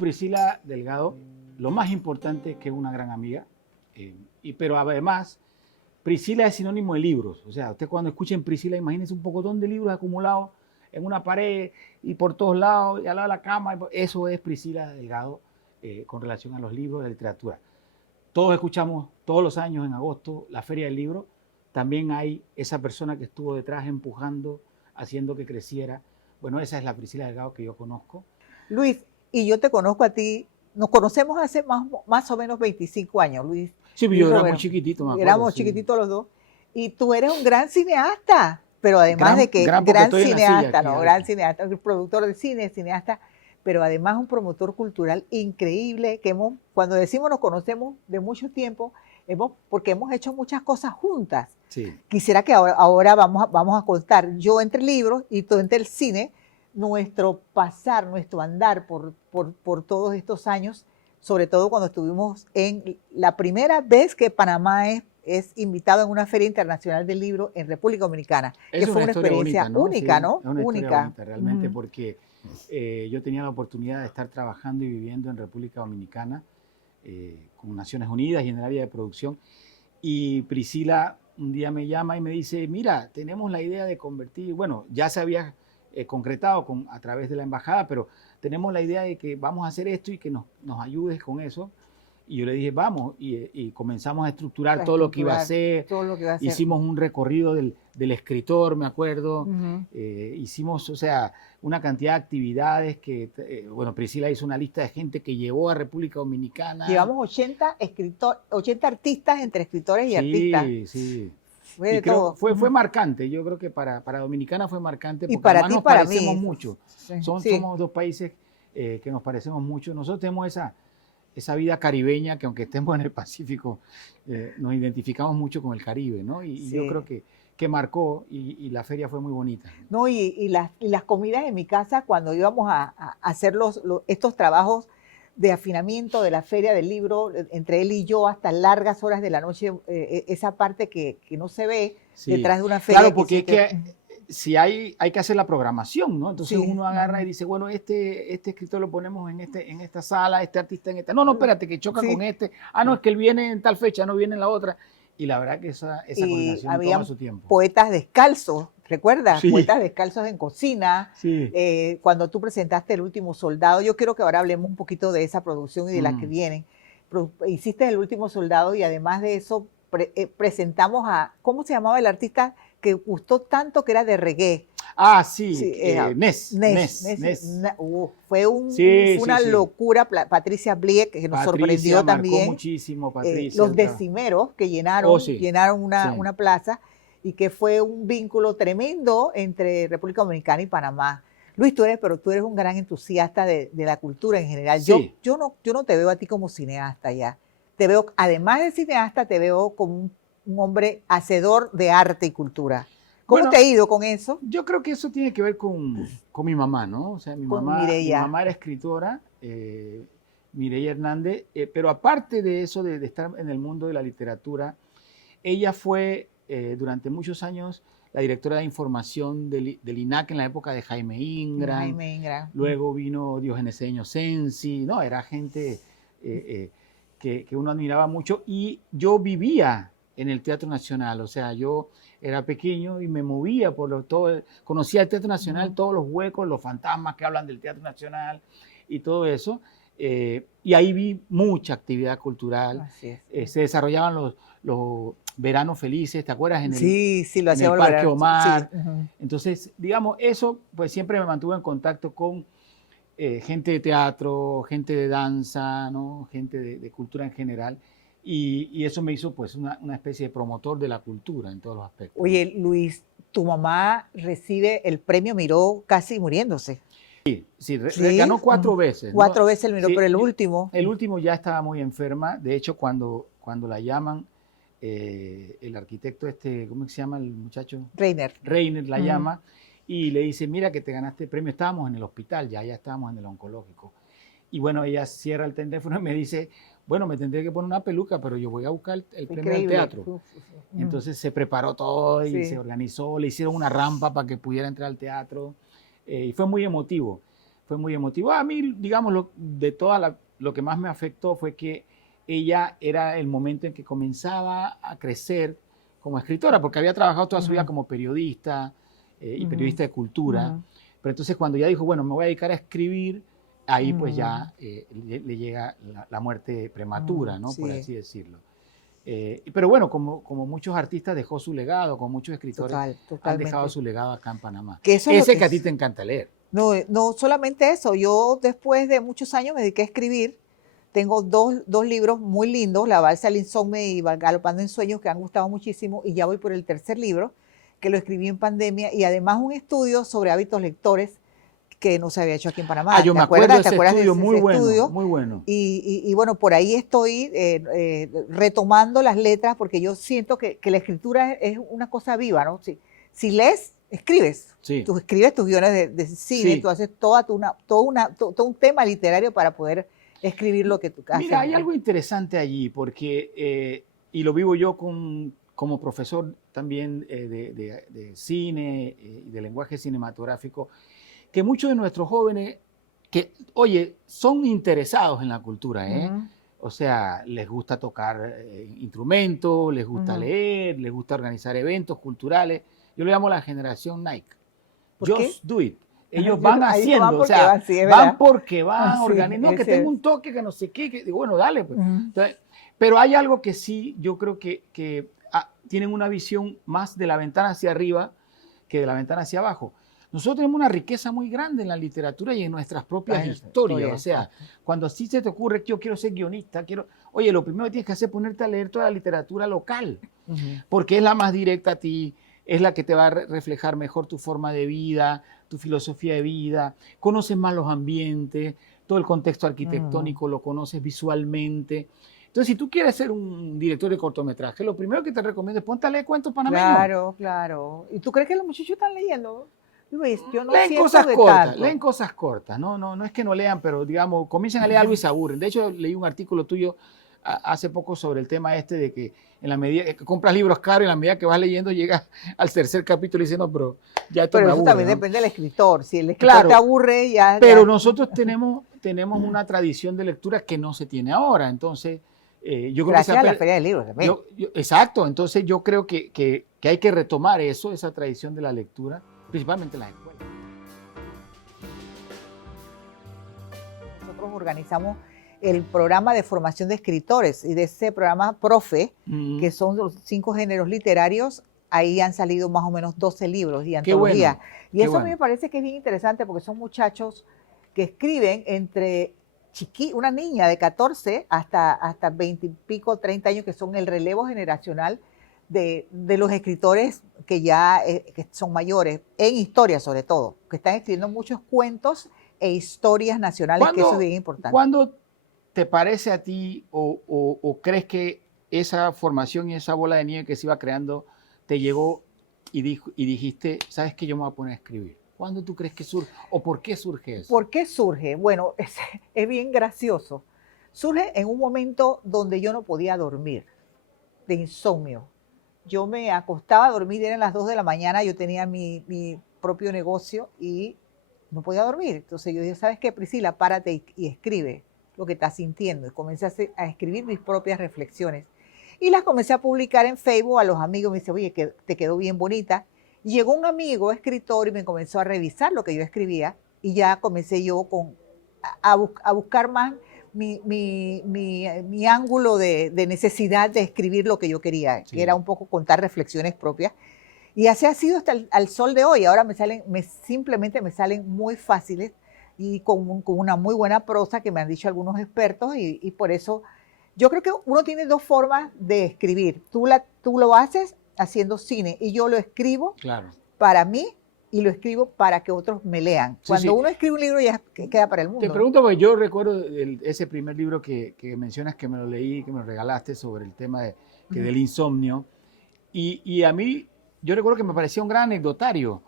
Priscila Delgado, lo más importante es que es una gran amiga, pero además, Priscila es sinónimo de libros. O sea, usted cuando escuchen Priscila, imagínense un pocotón de libros acumulados en una pared y por todos lados, y al lado de la cama. Eso es Priscila Delgado con relación a los libros de literatura. Todos escuchamos todos los años en agosto la Feria del Libro. También hay esa persona que estuvo detrás empujando, haciendo que creciera. Bueno, esa es la Priscila Delgado que yo conozco. Luis, y yo te conozco a ti, nos conocemos hace más o menos 25 años, Luis. Sí, yo era muy chiquitito, me acuerdo. Éramos chiquititos los dos. Y tú eres un gran cineasta, pero además de que gran cineasta, gran cineasta, productor de cine, cineasta, pero además un promotor cultural increíble, que cuando decimos nos conocemos de mucho tiempo, porque hemos hecho muchas cosas juntas. Sí. Quisiera que ahora vamos a contar, yo entre libros y tú entre el cine, nuestro pasar, nuestro andar por todos estos años, sobre todo cuando estuvimos en la primera vez que Panamá es invitado en una Feria Internacional del Libro en República Dominicana, que fue una experiencia bonita, ¿no? Única, sí, ¿no? Es una única. Historia bonita, realmente, porque yo tenía la oportunidad de estar trabajando y viviendo en República Dominicana con Naciones Unidas y en el área de producción, y Priscila un día me llama y me dice, mira, tenemos la idea de convertir, bueno, ya se había concretado a través de la embajada, pero tenemos la idea de que vamos a hacer esto y que nos ayudes con eso. Y yo le dije, vamos, y comenzamos a estructurar todo lo que iba a hacer. Hicimos un recorrido del escritor, me acuerdo. Hicimos, o sea, una cantidad de actividades que, bueno, Priscila hizo una lista de gente que llevó a República Dominicana. Llevamos 80 artistas entre escritores y artistas. Sí, sí. Fue marcante, yo creo que para Dominicana fue marcante, porque para además ti, nos para parecemos mí. mucho. Somos dos países que nos parecemos mucho. Nosotros tenemos esa vida caribeña que, aunque estemos en el Pacífico, nos identificamos mucho con el Caribe, ¿no? Y yo creo que marcó, y la feria fue muy bonita. No, y las comidas en mi casa, cuando íbamos a hacer estos trabajos de afinamiento de la Feria del Libro, entre él y yo, hasta largas horas de la noche, esa parte que no se ve detrás de una feria. Claro, porque si hay que hacer la programación, ¿no? Entonces uno agarra y dice, bueno, este escritor lo ponemos en esta sala, este artista en esta. No, espérate, que choca con este. No, es que él viene en tal fecha, no viene en la otra. Y la verdad que esa coordinación toma su tiempo. Poetas descalzos, ¿recuerdas? Sí. Poetas descalzos en cocina. Sí. Cuando tú presentaste El Último Soldado, yo quiero que ahora hablemos un poquito de esa producción y de las que vienen. Hiciste El Último Soldado y además de eso presentamos ¿cómo se llamaba el artista que gustó tanto, que era de reggae? Ness. Fue una locura. Patricia Bliek, que nos sorprendió también. Muchísimo, Patricia. Los decimeros que llenaron una plaza, y que fue un vínculo tremendo entre República Dominicana y Panamá. Luis, tú eres un gran entusiasta de la cultura en general. Sí. Yo no te veo a ti como cineasta ya. Te veo, además de cineasta, te veo como un hombre hacedor de arte y cultura. ¿Cómo te ha ido con eso? Yo creo que eso tiene que ver con mi mamá, ¿no? O sea, mi mamá era escritora, Mireya Hernández, pero aparte de eso, de estar en el mundo de la literatura, ella fue durante muchos años la directora de información del INAC en la época de Jaime Ingram. Luego vino Diógenes Sensi, ¿no? Era gente que uno admiraba mucho, y yo vivía en el Teatro Nacional, o sea, yo era pequeño y me movía conocía el Teatro Nacional, todos los huecos, los fantasmas que hablan del Teatro Nacional y todo eso, y ahí vi mucha actividad cultural. Se desarrollaban los veranos felices, ¿te acuerdas? En el Parque Omar. Entonces, digamos, eso pues siempre me mantuvo en contacto con gente de teatro, gente de danza, ¿no? Gente de cultura en general. Y eso me hizo pues una especie de promotor de la cultura en todos los aspectos. Oye, Luis, tu mamá recibe el premio Miró casi muriéndose. Sí, ganó 4 veces. 4 veces el Miró, pero el último. El último ya estaba muy enferma. De hecho, cuando la llaman, el arquitecto ¿cómo se llama el muchacho? Reiner la llama y le dice, mira que te ganaste el premio. Estábamos en el hospital, ya estábamos en el oncológico. Y bueno, ella cierra el teléfono y me dice, bueno, me tendré que poner una peluca, pero yo voy a buscar el premio del teatro. Entonces se preparó todo y se organizó, le hicieron una rampa para que pudiera entrar al teatro. Y fue muy emotivo. fue muy emotivo. A mí, digamos, de toda lo que más me afectó fue que ella era el momento en que comenzaba a crecer como escritora, porque había trabajado toda su vida como periodista y periodista de cultura. Pero entonces cuando ya dijo, bueno, me voy a dedicar a escribir, ahí pues ya le llega la muerte prematura, ¿no? Sí. Por así decirlo. Pero bueno, como muchos artistas dejó su legado, como muchos escritores han dejado su legado acá en Panamá. Que eso Ese que a ti te encanta leer. No, no solamente eso, yo después de muchos años me dediqué a escribir. Tengo dos libros muy lindos, La Balsa al Insomnio y Galopando en Sueños, que han gustado muchísimo, y ya voy por el tercer libro, que lo escribí en pandemia, y además un estudio sobre hábitos lectores que no se había hecho aquí en Panamá. Yo me acuerdo de ese estudio, muy bueno. Y bueno, por ahí estoy retomando las letras, porque yo siento que la escritura es una cosa viva, ¿no? Si lees, escribes. Sí. Tú escribes tus guiones de cine, tú haces todo un tema literario para poder escribir lo que tú haces. Mira, hay algo interesante allí, porque, y lo vivo yo como profesor también de cine y de lenguaje cinematográfico, que muchos de nuestros jóvenes, que, oye, son interesados en la cultura, O sea, les gusta tocar instrumentos, les gusta leer, les gusta organizar eventos culturales. Yo lo llamo la generación Nike. Just do it. Ellos van haciendo, van porque van organizando. No, que tengo un toque, que no sé qué, que digo, bueno, dale. Pues. Entonces, pero hay algo que sí, yo creo que tienen una visión más de la ventana hacia arriba que de la ventana hacia abajo. Nosotros tenemos una riqueza muy grande en la literatura y en nuestras propias historias. O sea, cuando así se te ocurre que yo quiero ser guionista, oye, lo primero que tienes que hacer es ponerte a leer toda la literatura local, porque es la más directa a ti, es la que te va a reflejar mejor tu forma de vida, tu filosofía de vida, conoces más los ambientes, todo el contexto arquitectónico lo conoces visualmente. Entonces, si tú quieres ser un director de cortometraje, lo primero que te recomiendo es ponte a leer cuentos panameños. Claro, claro. ¿Y tú crees que los muchachos están leyendo? Luis, yo no leen cosas cortas, no es que no lean, pero digamos, comienzan a leer algo y se aburren. De hecho, leí un artículo tuyo hace poco sobre el tema de que en la medida que compras libros caros, en la medida que vas leyendo llegas al tercer capítulo y dices, no, pero ya esto me aburre. Pero eso también depende del escritor. Si el escritor te aburre, ya... Pero nosotros tenemos una tradición de lectura que no se tiene ahora, entonces... yo creo Gracias a la Feria del Libro también. Exacto, entonces yo creo que hay que retomar esa tradición de la lectura, principalmente en las escuelas. Nosotros organizamos el programa de formación de escritores y de ese programa Profe, que son los 5 géneros literarios, ahí han salido más o menos 12 libros y antologías. Y eso a mí me parece que es bien interesante porque son muchachos que escriben entre una niña de 14 hasta 20 y pico, 30 años, que son el relevo generacional de los escritores que ya que son mayores, en historia sobre todo, que están escribiendo muchos cuentos e historias nacionales, que eso es bien importante. ¿Cuándo te parece a ti o crees que esa formación y esa bola de nieve que se iba creando te llegó y dijiste, ¿sabes qué? Yo me voy a poner a escribir? ¿Cuándo tú crees que surge? ¿O por qué surge eso? ¿Por qué surge? Bueno, es bien gracioso. Surge en un momento donde yo no podía dormir, de insomnio. Yo me acostaba a dormir, eran las 2 de la mañana, yo tenía mi propio negocio y no podía dormir. Entonces yo dije, ¿sabes qué, Priscila? Párate y escribe lo que estás sintiendo. Y comencé a escribir mis propias reflexiones. Y las comencé a publicar en Facebook a los amigos. Me dice, oye, que te quedó bien bonita. Y llegó un amigo escritor y me comenzó a revisar lo que yo escribía. Y ya comencé yo a buscar más mi ángulo de necesidad de escribir lo que yo quería, que era un poco contar reflexiones propias. Y así ha sido hasta al sol de hoy. Ahora simplemente me salen muy fáciles y con una muy buena prosa que me han dicho algunos expertos y por eso yo creo que uno tiene 2 formas de escribir. Tú lo haces haciendo cine y yo lo escribo para mí y lo escribo para que otros me lean. Cuando uno escribe un libro ya queda para el mundo. Te pregunto porque yo recuerdo ese primer libro que mencionas, que me lo leí, que me lo regalaste sobre el tema del insomnio y a mí yo recuerdo que me parecía un gran anecdotario.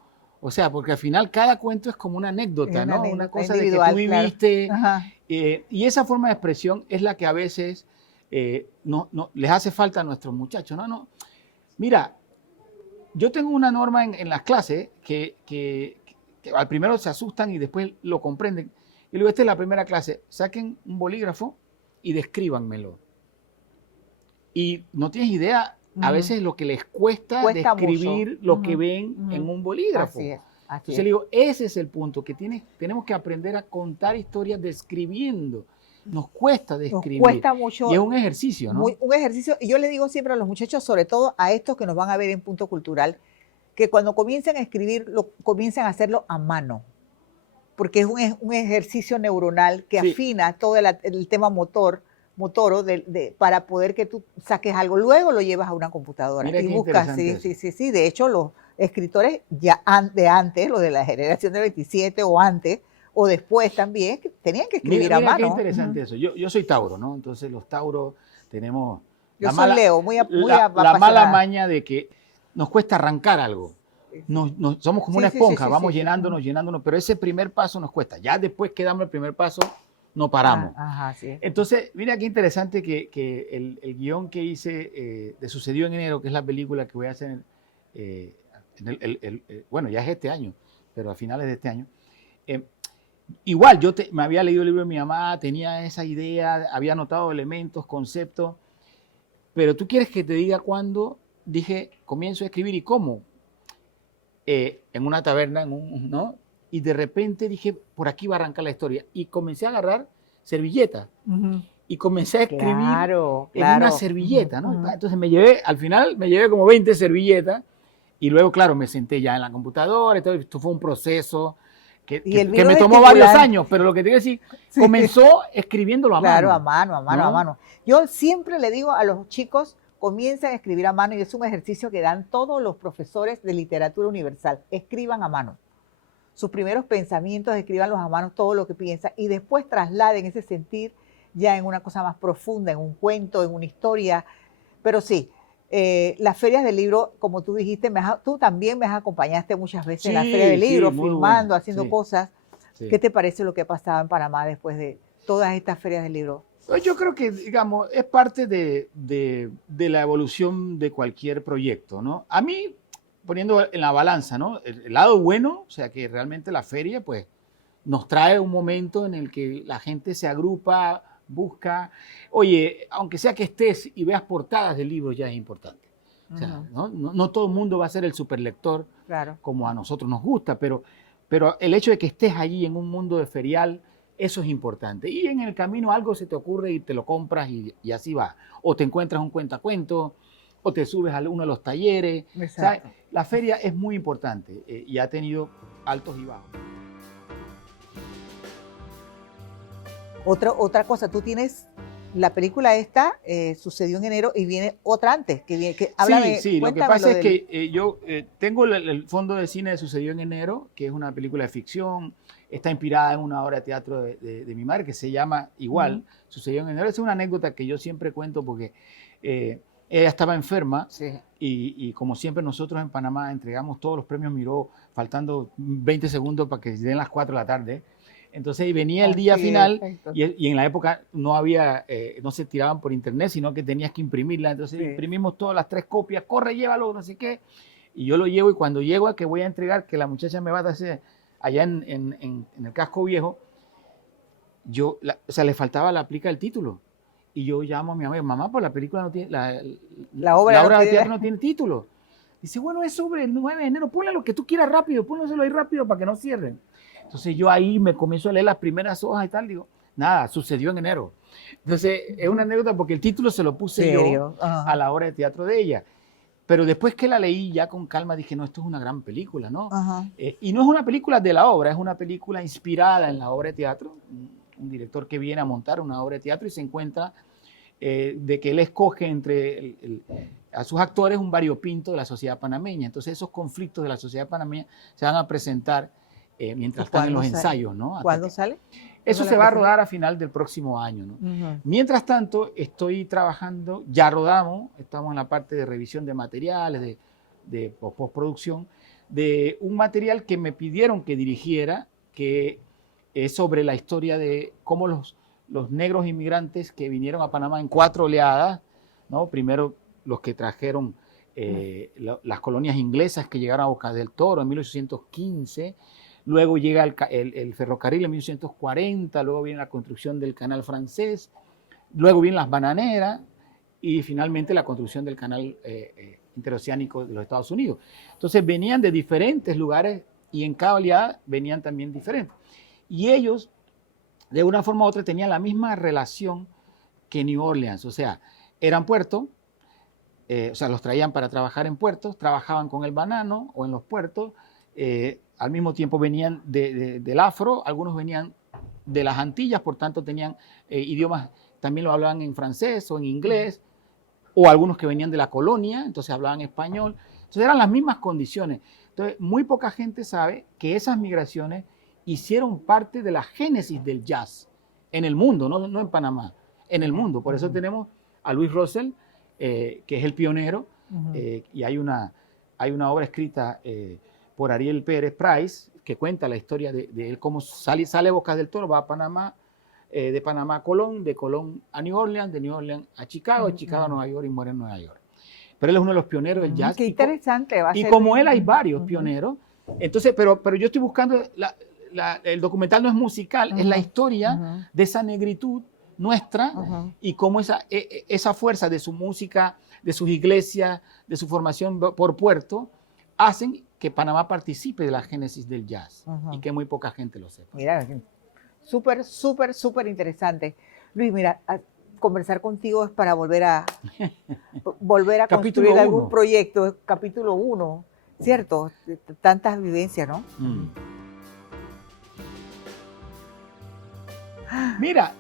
O sea, porque al final cada cuento es como una anécdota, ¿no? Una cosa de que tú viviste. Claro. Y esa forma de expresión es la que a veces no les hace falta a nuestros muchachos. No. Mira, yo tengo una norma en las clases que que al primero se asustan y después lo comprenden. Y luego, esta es la primera clase, saquen un bolígrafo y descríbanmelo. Y no tienes idea a veces lo que les cuesta describir lo que ven en un bolígrafo. Así es. Entonces le digo, ese es el punto, que tenemos que aprender a contar historias describiendo. Nos cuesta describir. Nos cuesta mucho. Y es un ejercicio, ¿no? Un ejercicio. Y yo le digo siempre a los muchachos, sobre todo a estos que nos van a ver en Punto Cultural, que cuando comiencen a escribir, comiencen a hacerlo a mano. Porque es un ejercicio neuronal que afina todo el tema motoro para poder que tú saques algo. Luego lo llevas a una computadora. Mira, y buscas. Sí. De hecho, los escritores ya de antes, los de la generación del 27 o antes, o después también, tenían que escribir a mano. Qué interesante eso. Yo soy Tauro, ¿no? Entonces los Tauros tenemos Yo soy Leo, la mala maña de que nos cuesta arrancar algo. Somos como una esponja, vamos llenándonos, pero ese primer paso nos cuesta. Ya después que damos el primer paso, no paramos. Entonces, mira qué interesante que el guión que hice de Sucedió en Enero, que es la película que voy a hacer, bueno, ya es este año, pero a finales de este año. Igual, me había leído el libro de mi mamá, tenía esa idea, había anotado elementos, conceptos, pero tú quieres que te diga cuándo dije, comienzo a escribir y cómo. En una taberna, ¿no? Y de repente dije, por aquí va a arrancar la historia. Y comencé a agarrar servilletas. Y comencé a escribir en una servilleta, ¿no? Entonces al final me llevé como 20 servilletas. Y luego, claro, me senté ya en la computadora. Esto fue un proceso que me tomó varios años. Pero lo que te quiero decir, comenzó escribiéndolo a mano. Claro, a mano. Yo siempre le digo a los chicos, comiencen a escribir a mano, y es un ejercicio que dan todos los profesores de literatura universal. Escriban a mano. Sus primeros pensamientos, escríbanlos a mano, todo lo que piensan, y después trasladen ese sentir ya en una cosa más profunda, en un cuento, en una historia. Pero sí, las ferias del libro, como tú dijiste, tú también me acompañaste muchas veces en la feria del libro, filmando, haciendo cosas. Sí. ¿Qué te parece lo que ha pasado en Panamá después de todas estas ferias del libro? Yo creo que, digamos, es parte de la evolución de cualquier proyecto, ¿no? A mí, poniendo en la balanza, ¿no? El lado bueno, o sea, que realmente la feria, pues, nos trae un momento en el que la gente se agrupa, busca. Oye, aunque sea que estés y veas portadas de libros, ya es importante. O sea, no todo el mundo va a ser el superlector, como a nosotros nos gusta, pero el hecho de que estés allí en un mundo de ferial, eso es importante. Y en el camino algo se te ocurre y te lo compras y así va. O te encuentras un cuentacuento, o te subes a uno de los talleres. O sea, la feria es muy importante y ha tenido altos y bajos. Otra cosa, tú tienes la película esta, Sucedió en Enero, y viene otra antes, que habla de... Sí, lo que pasa es que yo tengo el fondo de cine de Sucedió en Enero, que es una película de ficción, está inspirada en una obra de teatro de mi madre, que se llama igual, Sucedió en Enero. Es una anécdota que yo siempre cuento porque ella estaba enferma y como siempre nosotros en Panamá entregamos todos los premios Miró faltando 20 segundos para que den las 4 de la tarde. Entonces venía el día final y en la época no se tiraban por internet, sino que tenías que imprimirla. Entonces imprimimos todas las 3 copias, corre, llévalo, no sé qué. Y yo lo llevo y cuando llego a que voy a entregar, que la muchacha me va a hacer allá en el casco viejo, le faltaba la plica del título. Y yo llamo a mi mamá, pues la película no tiene, la obra de teatro no tiene título. Dice, bueno, es sobre el 9 de enero, ponle lo que tú quieras rápido, pónselo ahí rápido para que no cierren. Entonces yo ahí me comienzo a leer las primeras hojas y tal, digo, nada, Sucedió en Enero. Entonces es una anécdota porque el título se lo puse yo a la obra de teatro de ella. Pero después que la leí ya con calma dije, no, esto es una gran película, ¿no? Y no es una película de la obra, es una película inspirada en la obra de teatro. Un director que viene a montar una obra de teatro y se encuentra de que él escoge entre a sus actores un variopinto de la sociedad panameña. Entonces esos conflictos de la sociedad panameña se van a presentar mientras están en los ensayos, ¿no? ¿Cuándo sale? Eso se va a rodar a final del próximo año, ¿no? Mientras tanto, estoy trabajando, ya rodamos, estamos en la parte de revisión de materiales, de postproducción, de un material que me pidieron que dirigiera, que es sobre la historia de cómo los negros inmigrantes que vinieron a Panamá en 4 oleadas, ¿no? Primero los que trajeron las colonias inglesas que llegaron a Boca del Toro en 1815, luego llega el ferrocarril en 1840, luego viene la construcción del canal francés, luego vienen las bananeras y finalmente la construcción del canal interoceánico de los Estados Unidos. Entonces venían de diferentes lugares y en cada oleada venían también diferentes. Y ellos, de una forma u otra, tenían la misma relación que New Orleans, o sea, eran puertos, o sea, los traían para trabajar en puertos, trabajaban con el banano o en los puertos, al mismo tiempo venían del afro, algunos venían de las Antillas, por tanto tenían idiomas, también lo hablaban en francés o en inglés, o algunos que venían de la colonia, entonces hablaban español, entonces eran las mismas condiciones. Entonces, muy poca gente sabe que esas migraciones hicieron parte de la génesis del jazz en el mundo, no en Panamá, en el mundo. Por eso tenemos a Louis Russell, que es el pionero, y hay una obra escrita por Ariel Pérez Price, que cuenta la historia de él, cómo sale Bocas del Toro, va a Panamá, de Panamá a Colón, de Colón a New Orleans, de New Orleans a Chicago, de Chicago a Nueva York y muere en Nueva York. Pero él es uno de los pioneros del jazz. Qué interesante. Y como él hay varios pioneros. Entonces, pero yo estoy buscando, el documental no es musical, es la historia de esa negritud nuestra y cómo esa fuerza de su música, de sus iglesias, de su formación por puerto, hacen que Panamá participe de la génesis del jazz y que muy poca gente lo sepa. Mira, súper interesante. Luis, mira, conversar contigo es para volver a construir algún proyecto, capítulo 1, ¿cierto? Tantas vivencias, ¿no? Mira,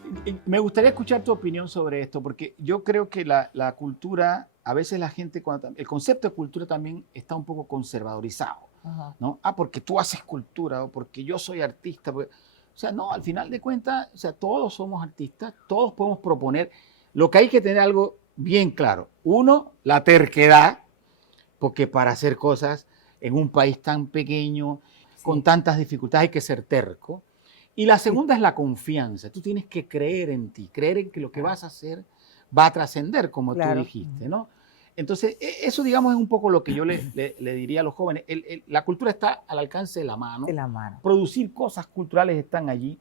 me gustaría escuchar tu opinión sobre esto, porque yo creo que la cultura, a veces la gente, el concepto de cultura también está un poco conservadorizado, ¿no? Porque tú haces cultura, o porque yo soy artista. O sea, no, al final de cuentas, o sea, todos somos artistas, todos podemos proponer. Lo que hay que tener algo bien claro. Uno, la terquedad, porque para hacer cosas en un país tan pequeño, con tantas dificultades, hay que ser terco. Y la segunda es la confianza. Tú tienes que creer en ti, creer en que lo que vas a hacer va a trascender, como tú dijiste, ¿no? Entonces, eso, digamos, es un poco lo que yo le diría a los jóvenes. La cultura está al alcance de la mano. Producir cosas culturales están allí.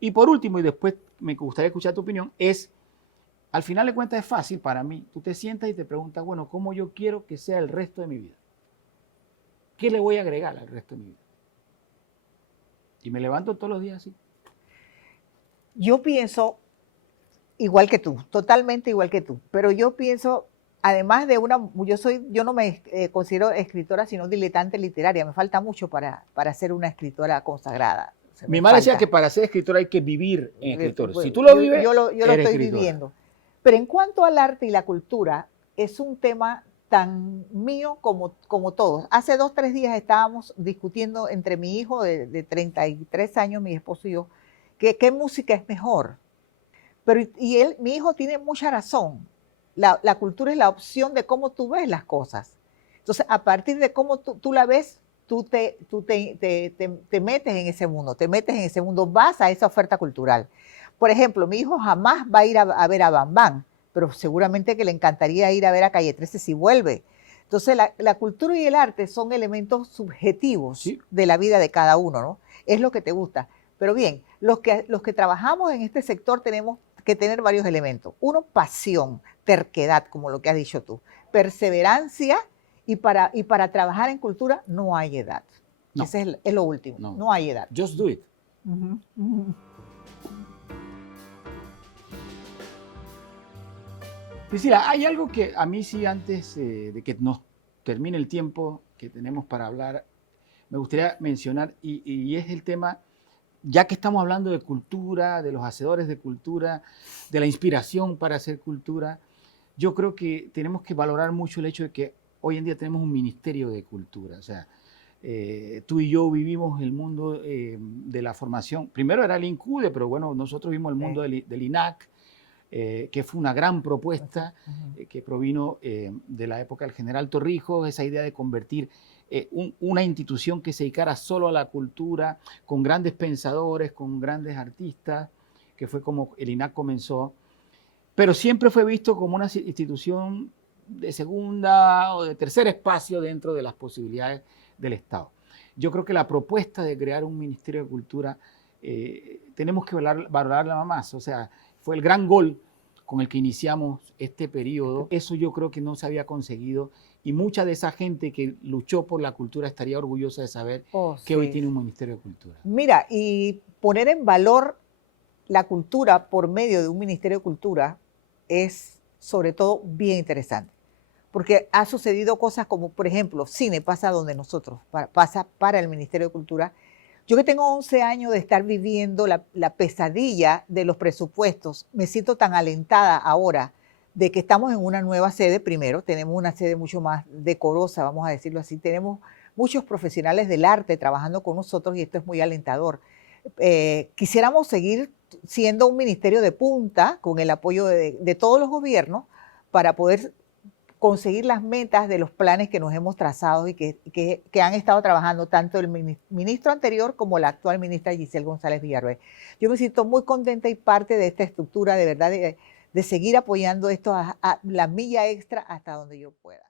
Y por último, y después me gustaría escuchar tu opinión, al final de cuentas es fácil para mí. Tú te sientas y te preguntas, bueno, ¿cómo yo quiero que sea el resto de mi vida? ¿Qué le voy a agregar al resto de mi vida? Y me levanto todos los días así. Yo pienso igual que tú, totalmente igual que tú. Pero yo pienso, además de yo no me considero escritora, sino diletante literaria. Me falta mucho para ser una escritora consagrada. Mi madre decía que para ser escritora hay que vivir en escritor. Si tú lo vives, yo lo estoy viviendo. Pero en cuanto al arte y la cultura, es un tema tan mío como todos. Hace 2 o 3 días estábamos discutiendo entre mi hijo de 33 años, mi esposo y yo, qué música es mejor. Pero mi hijo tiene mucha razón. La cultura es la opción de cómo tú ves las cosas. Entonces, a partir de cómo tú la ves, tú te metes en ese mundo, vas a esa oferta cultural. Por ejemplo, mi hijo jamás va a ir a ver a Bambán, pero seguramente que le encantaría ir a ver a Calle 13 si vuelve. Entonces, la cultura y el arte son elementos subjetivos de la vida de cada uno, ¿no? Es lo que te gusta. Pero bien, los que trabajamos en este sector tenemos que tener varios elementos. Uno, pasión, terquedad, como lo que has dicho tú, perseverancia, y para trabajar en cultura no hay edad. No. Ese es lo último, no hay edad. Just do it. Priscila, hay algo que a mí sí, antes de que nos termine el tiempo que tenemos para hablar, me gustaría mencionar, y es el tema, ya que estamos hablando de cultura, de los hacedores de cultura, de la inspiración para hacer cultura, yo creo que tenemos que valorar mucho el hecho de que hoy en día tenemos un ministerio de cultura. O sea, tú y yo vivimos el mundo de la formación. Primero era el INCUDE, pero bueno, nosotros vimos el mundo del INAC, que fue una gran propuesta que provino de la época del general Torrijos, esa idea de convertir una institución que se dedicara solo a la cultura, con grandes pensadores, con grandes artistas, que fue como el INAC comenzó, pero siempre fue visto como una institución de segunda o de tercer espacio dentro de las posibilidades del Estado. yo creo que la propuesta de crear un Ministerio de Cultura tenemos que valorarla más. O sea, fue el gran gol con el que iniciamos este periodo. Eso yo creo que no se había conseguido y mucha de esa gente que luchó por la cultura estaría orgullosa de saber que hoy tiene un Ministerio de Cultura. Mira, y poner en valor la cultura por medio de un Ministerio de Cultura es sobre todo bien interesante, porque ha sucedido cosas como, por ejemplo, cine pasa donde nosotros, pasa para el Ministerio de Cultura. Yo que tengo 11 años de estar viviendo la pesadilla de los presupuestos, me siento tan alentada ahora de que estamos en una nueva sede. Primero, tenemos una sede mucho más decorosa, vamos a decirlo así. Tenemos muchos profesionales del arte trabajando con nosotros y esto es muy alentador. Quisiéramos seguir siendo un ministerio de punta con el apoyo de todos los gobiernos para poder conseguir las metas de los planes que nos hemos trazado y que han estado trabajando tanto el ministro anterior como la actual ministra Giselle González Villarruel. Yo me siento muy contenta y parte de esta estructura, de verdad, de seguir apoyando esto a la milla extra hasta donde yo pueda.